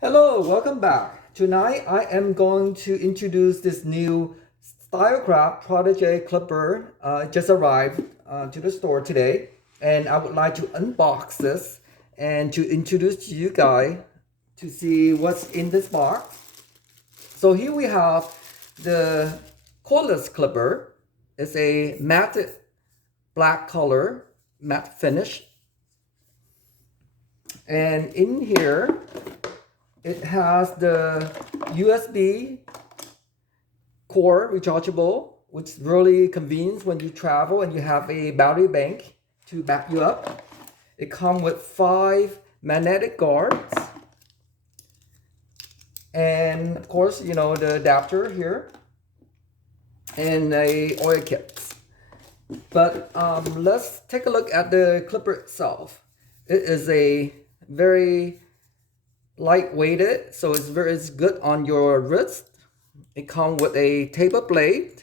Hello, welcome back. Tonight I am going to introduce this new Stylecraft Protégé clipper. Just arrived to the store today, and I would like to unbox this and to introduce to you guys to see what's in this box. So here we have the cordless clipper. It's a matte black color, matte finish. And in here, it has the USB cord rechargeable, which is really convenient when you travel and you have a battery bank to back you up. It comes with 5 magnetic guards. And of course, the adapter here and a oil kit. But let's take a look at the clipper itself. It is a very lightweighted, so it's good on your wrist. It comes with a taper blade,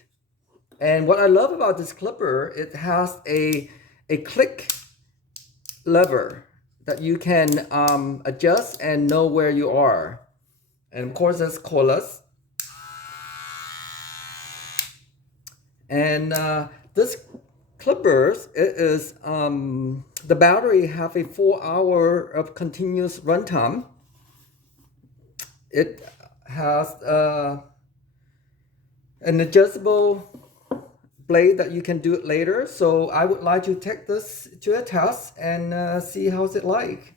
and what I love about this clipper, it has a click lever that you can adjust and know where you are. And of course, it's cordless. And this clippers, it is the battery have a 4-hour of continuous runtime. It has an adjustable blade that you can do it later. So I would like to take this to a test and see how's it like.